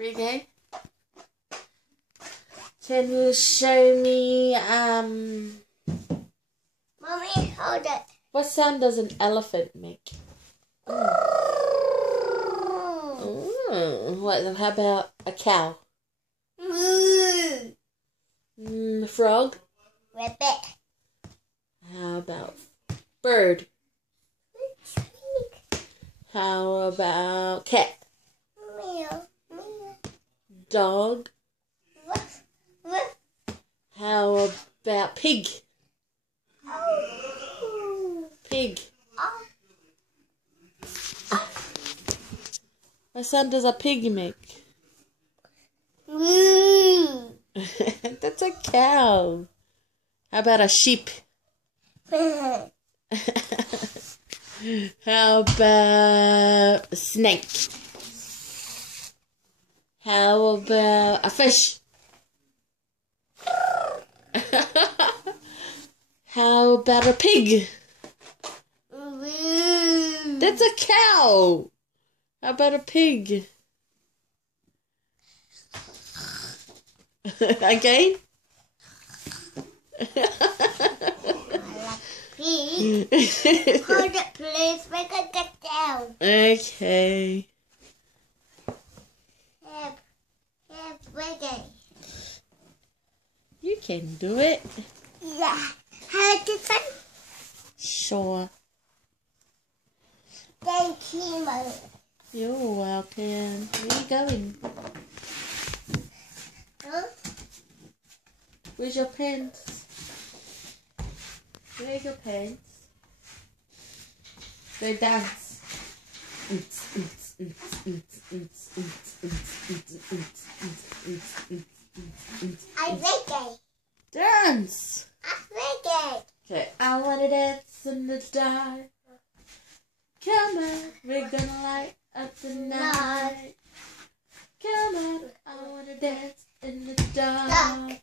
Reggae. Can you show me Mommy, hold it. what sound does an elephant make? How about a cow? Frog? Rabbit. How about bird? How about cat? Meow. Meow. Dog? Ruff. Ruff. How about pig? Oh. Pig. Oh. What sound does a pig make? Moo. That's a cow. How about a sheep? How about a snake? How about a fish? How about a pig? Moo. That's a cow. How about a pig? Again? Pig. Hold it, please. Make it get down. Okay. Have reggae. You can do it. Yeah. Have this one. Sure. Thank you, Mother. You're welcome. Where are you going? Huh? Where's your pants? Where are your pants? Go dance. I reggae. Dance. I reggae. Okay. I wanna dance in the dark. Come on, we're gonna light up the night. Come on, I wanna dance in the dark.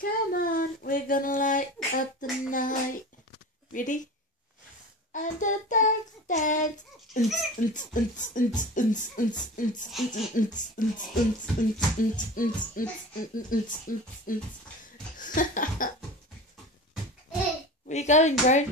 Come on, we're gonna light up the night. Ready? And the dance. Where you going, bro?